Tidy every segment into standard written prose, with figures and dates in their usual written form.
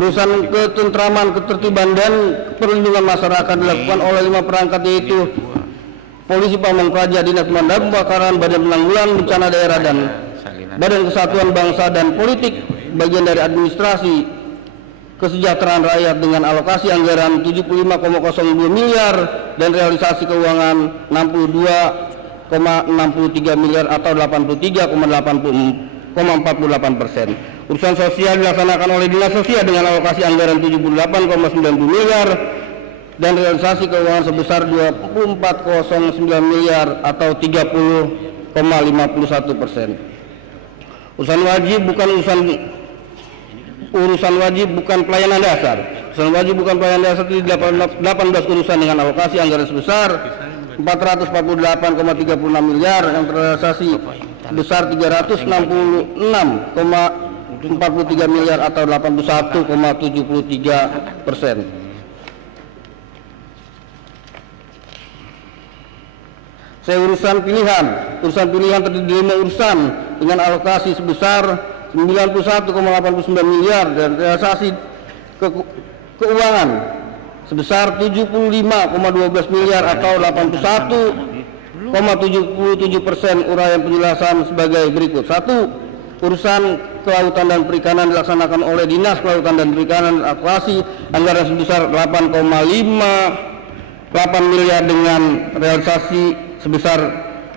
Urusan ketentraman, ketertiban dan perlindungan masyarakat dilakukan oleh 5 perangkat, yaitu Polisi Pamong Praja, Dinas Pemadam Kebakaran, Badan Penanggulangan Bencana Daerah dan Badan Kesatuan Bangsa, dan politik bagian dari administrasi kesejahteraan rakyat dengan alokasi anggaran 75,02 miliar dan realisasi keuangan 62,63 miliar atau 83,48%. Urusan sosial dilaksanakan oleh Dinas Sosial dengan alokasi anggaran 78,90 miliar dan realisasi keuangan sebesar 24,09 miliar atau 30,51%. Urusan wajib bukan pelayanan dasar. Urusan wajib bukan pelayanan dasar di 18 urusan dengan alokasi anggaran sebesar 448,36 miliar yang terrealisasi sebesar 366,43 miliar atau 81,73%. Urusan pilihan terdiri dari 5 urusan dengan alokasi sebesar 91,89 miliar dan realisasi keuangan sebesar 75,12 miliar atau 81,77%. Uraian penjelasan sebagai berikut. 1. Urusan kelautan dan perikanan dilaksanakan oleh Dinas Kelautan dan Perikanan, alokasi anggaran sebesar 8,58 miliar dengan realisasi sebesar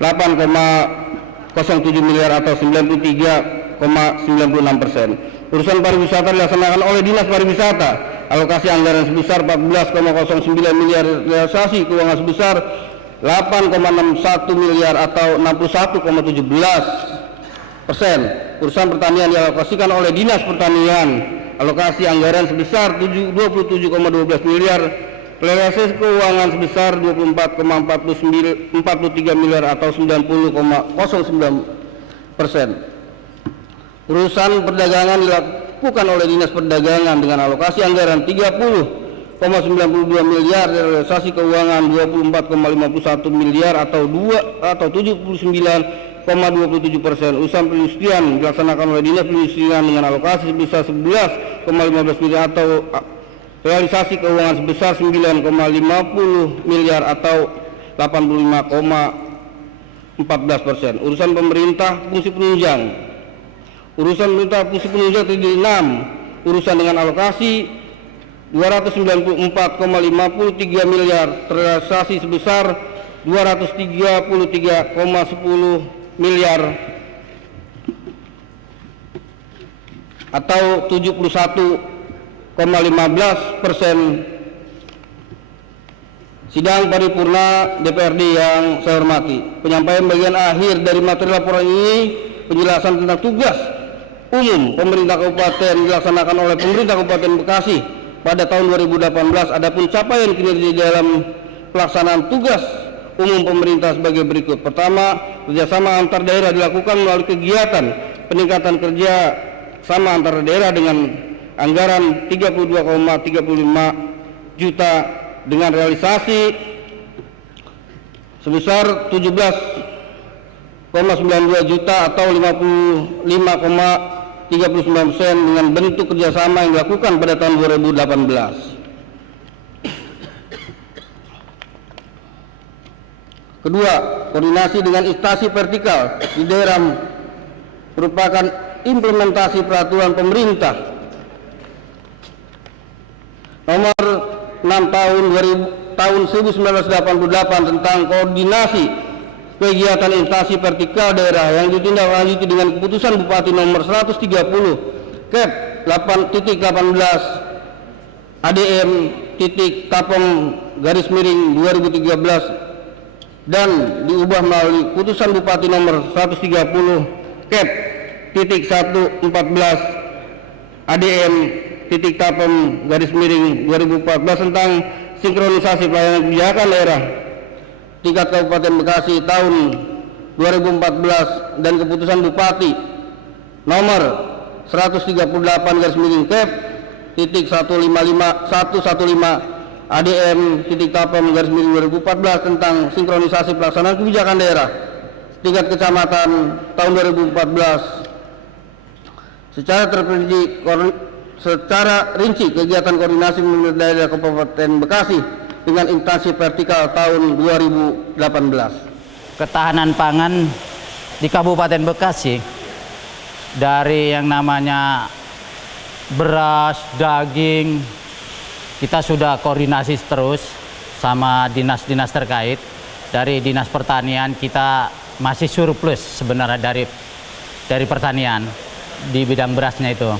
8,07 miliar atau 93,96%. Urusan pariwisata dilaksanakan oleh Dinas Pariwisata, alokasi anggaran sebesar 14,09 miliar, realisasi keuangan sebesar 8,61 miliar atau 61,17%. Urusan pertanian dialokasikan oleh Dinas Pertanian, alokasi anggaran sebesar 27,12 miliar, realisasi keuangan sebesar 24,43 miliar atau 90,09%. Urusan perdagangan dilakukan oleh Dinas Perdagangan dengan alokasi anggaran 30,92 miliar, realisasi keuangan 24,51 miliar atau 79,27%. Urusan perindustrian dilaksanakan oleh Dinas Perindustrian dengan alokasi sebesar 11,15 miliar atau realisasi keuangan sebesar 9,50 miliar atau 85,14%. Urusan pemerintah fungsi penunjang. Urusan pemerintah fungsi penunjang terdiri 6 urusan dengan alokasi 294,53 miliar, realisasi sebesar 233,10 miliar atau 71,15%. Sidang paripurna DPRD yang saya hormati, penyampaian bagian akhir dari materi laporan ini penjelasan tentang tugas umum pemerintah kabupaten dilaksanakan oleh pemerintah Kabupaten Bekasi pada tahun 2018. Adapun capaian kinerja dalam pelaksanaan tugas umum pemerintah sebagai berikut. Pertama, kerjasama antar daerah dilakukan melalui kegiatan peningkatan kerja sama antar daerah dengan anggaran 32,35 juta dengan realisasi sebesar 17,92 juta atau 55,39% dengan bentuk kerjasama yang dilakukan pada tahun 2018. Kedua, koordinasi dengan instansi vertikal di daerah merupakan implementasi peraturan pemerintah nomor 6 tahun 1988 tentang koordinasi kegiatan instansi vertikal daerah yang ditindaklanjuti dengan keputusan Bupati nomor 130 Kep 8.18 ADM Tapong _2013 dan diubah melalui putusan Bupati nomor 130 Kep 1.14 ADM Tapong _2014 tentang sinkronisasi pelayanan kebijakan daerah tingkat Kabupaten Bekasi tahun 2014 dan keputusan Bupati nomor 138 Kep 115 ADM Tapong _2014 tentang sinkronisasi pelaksanaan kebijakan daerah tingkat kecamatan tahun 2014 secara terperinci secara rinci kegiatan koordinasi pemerintah daerah Kabupaten Bekasi dengan instansi vertikal tahun 2018. Ketahanan pangan di Kabupaten Bekasi dari yang namanya beras, daging, kita sudah koordinasi terus sama dinas-dinas terkait. Dari Dinas Pertanian kita masih surplus sebenarnya dari pertanian di bidang berasnya itu.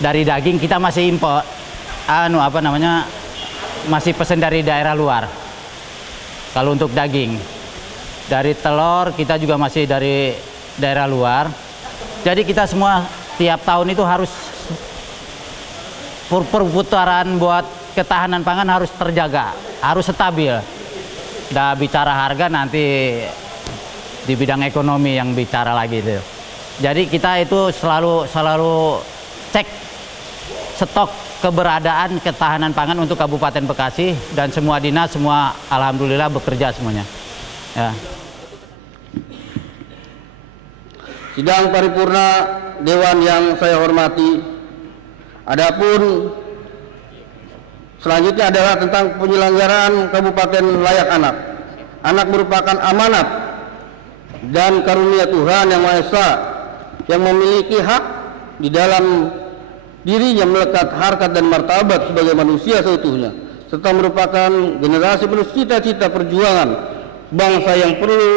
Dari daging kita masih impor, masih pesen dari daerah luar. Kalau untuk daging, dari telur kita juga masih dari daerah luar. Jadi kita semua tiap tahun itu harus perputaran buat ketahanan pangan harus terjaga, harus stabil. Udah bicara harga nanti di bidang ekonomi yang bicara lagi itu. Jadi kita itu selalu cek stok keberadaan ketahanan pangan untuk Kabupaten Bekasi dan semua dinas semua alhamdulillah bekerja semuanya. Ya. Sidang paripurna Dewan yang saya hormati, adapun selanjutnya adalah tentang penyelenggaraan Kabupaten Layak Anak. Anak merupakan amanat dan karunia Tuhan Yang Maha Esa yang memiliki hak di dalam dirinya melekat harkat dan martabat sebagai manusia seutuhnya, serta merupakan generasi penuh cita-cita perjuangan bangsa yang perlu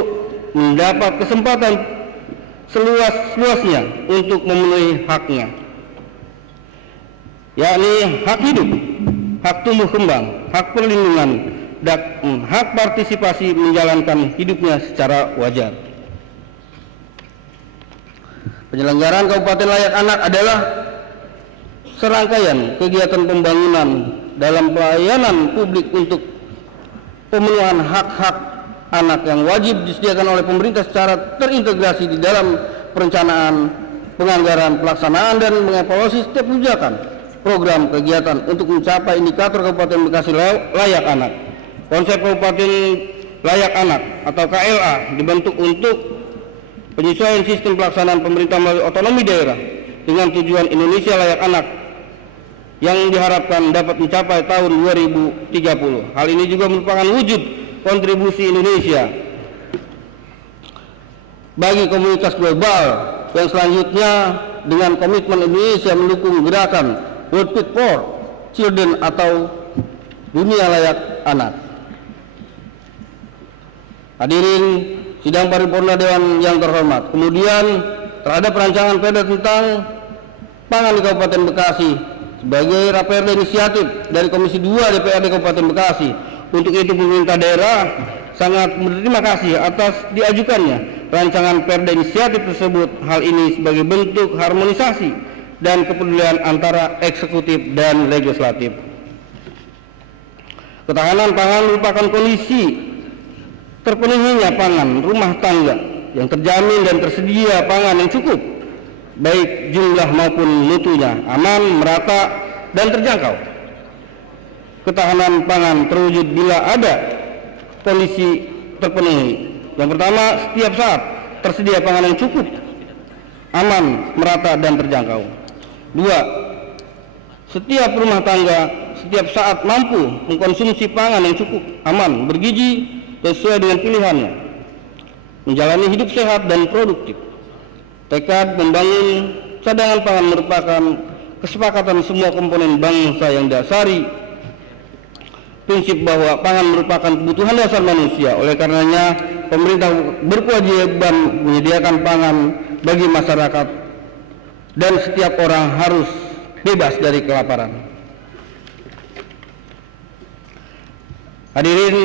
mendapat kesempatan seluas-luasnya untuk memenuhi haknya, yakni hak hidup, hak tumbuh kembang, hak perlindungan, dan hak partisipasi menjalankan hidupnya secara wajar. Penyelenggaraan Kabupaten Layak Anak adalah serangkaian kegiatan pembangunan dalam pelayanan publik untuk pemenuhan hak-hak anak yang wajib disediakan oleh pemerintah secara terintegrasi di dalam perencanaan, penganggaran, pelaksanaan, dan mengevaluasi setiap kebijakan program kegiatan untuk mencapai indikator Kabupaten Bekasi Layak Anak. Konsep Kabupaten Layak Anak atau KLA dibentuk untuk penyesuaian sistem pelaksanaan pemerintah melalui otonomi daerah dengan tujuan Indonesia Layak Anak yang diharapkan dapat mencapai tahun 2030. Hal ini juga merupakan wujud kontribusi Indonesia bagi komunitas global yang selanjutnya dengan komitmen Indonesia mendukung gerakan World Food for Children atau Dunia Layak Anak. Hadirin sidang paripurna Dewan yang terhormat, kemudian terhadap rancangan perda tentang pangan di Kabupaten Bekasi sebagai raperda inisiatif dari Komisi 2 DPRD Kabupaten Bekasi. Untuk itu pemerintah daerah sangat berterima kasih atas diajukannya rancangan perda inisiatif tersebut. Hal ini sebagai bentuk harmonisasi dan kepedulian antara eksekutif dan legislatif. Ketahanan pangan merupakan kondisi terpenuhinya pangan rumah tangga yang terjamin dan tersedia pangan yang cukup, baik jumlah maupun mutunya, aman, merata, dan terjangkau. Ketahanan pangan terwujud bila ada kondisi terpenuhi. Yang pertama, setiap saat tersedia pangan yang cukup, aman, merata, dan terjangkau. Dua, setiap rumah tangga setiap saat mampu mengkonsumsi pangan yang cukup, aman, bergizi, sesuai dengan pilihannya, menjalani hidup sehat dan produktif. Tekad membangun cadangan pangan merupakan kesepakatan semua komponen bangsa yang dasari prinsip bahwa pangan merupakan kebutuhan dasar manusia. Oleh karenanya, pemerintah berkewajiban menyediakan pangan bagi masyarakat dan setiap orang harus bebas dari kelaparan. Hadirin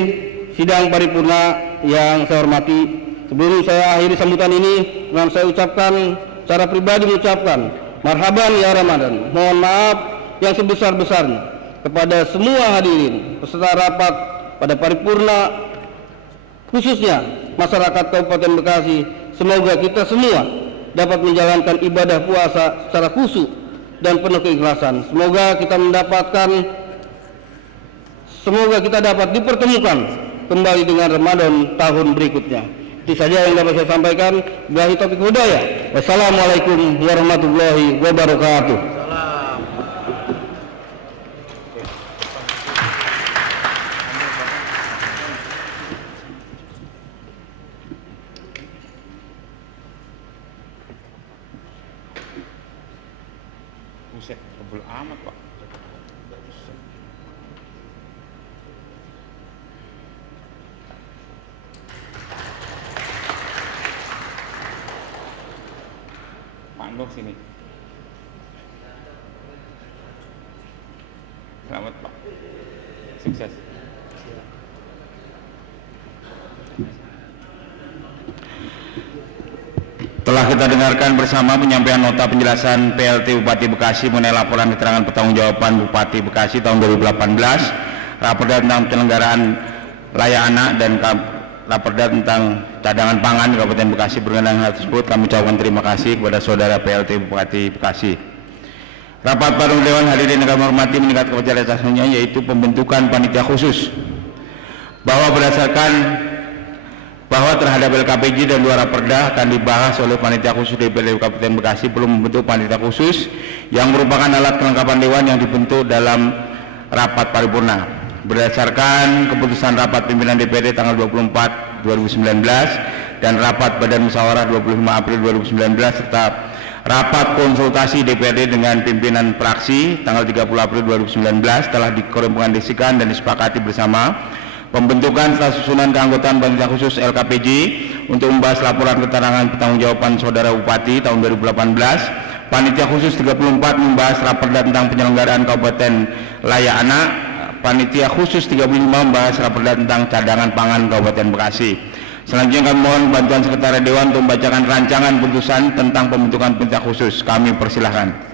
sidang paripurna yang saya hormati, sebelum saya akhiri sambutan ini, dengan saya ucapkan secara pribadi mengucapkan marhaban ya Ramadan. Mohon maaf yang sebesar-besarnya kepada semua hadirin peserta rapat pada paripurna, khususnya masyarakat Kabupaten Bekasi. Semoga kita semua dapat menjalankan ibadah puasa secara khusyuk dan penuh keikhlasan. Semoga kita dapat dipertemukan kembali dengan Ramadan tahun berikutnya. Itu saja yang dapat saya sampaikan. Billahi taufiq hidayah. Wassalamualaikum warahmatullahi wabarakatuh. Tebel amat, Pak. Pak Nur sini. Selamat, Pak. Sukses. Telah kita dengarkan bersama penyampaian nota penjelasan PLT Bupati Bekasi mengenai laporan keterangan pertanggungjawaban Bupati Bekasi tahun 2018, Raperda tentang penyelenggaraan layak anak dan Raperda tentang cadangan pangan di Kabupaten Bekasi. Berkenaan hal tersebut kami ucapkan terima kasih kepada saudara PLT Bupati Bekasi. Rapat Paripurna Dewan hadirin yang kami hormati meningkat kepada realisasinya yaitu pembentukan panitia khusus bahwa terhadap LKPJ dan dua Raperda akan dibahas oleh panitia khusus DPRD Kabupaten Bekasi belum membentuk panitia khusus yang merupakan alat kelengkapan dewan yang dibentuk dalam rapat paripurna. Berdasarkan keputusan rapat pimpinan DPRD tanggal 24 2019 dan rapat Badan Musyawarah 25 April 2019 serta rapat konsultasi DPRD dengan pimpinan fraksi tanggal 30 April 2019 telah dikomunikasikan dan disepakati bersama pembentukan setelah susunan keanggotaan panitia khusus LKPJ untuk membahas laporan keterangan pertanggungjawaban saudara Bupati tahun 2018. Panitia khusus 34 membahas Raperda tentang penyelenggaraan Kabupaten layak anak. Panitia khusus 35 membahas Raperda tentang cadangan pangan Kabupaten Bekasi. Selanjutnya kami mohon bantuan Sekretariat Dewan untuk membacakan rancangan putusan tentang pembentukan panitia khusus. Kami persilahkan.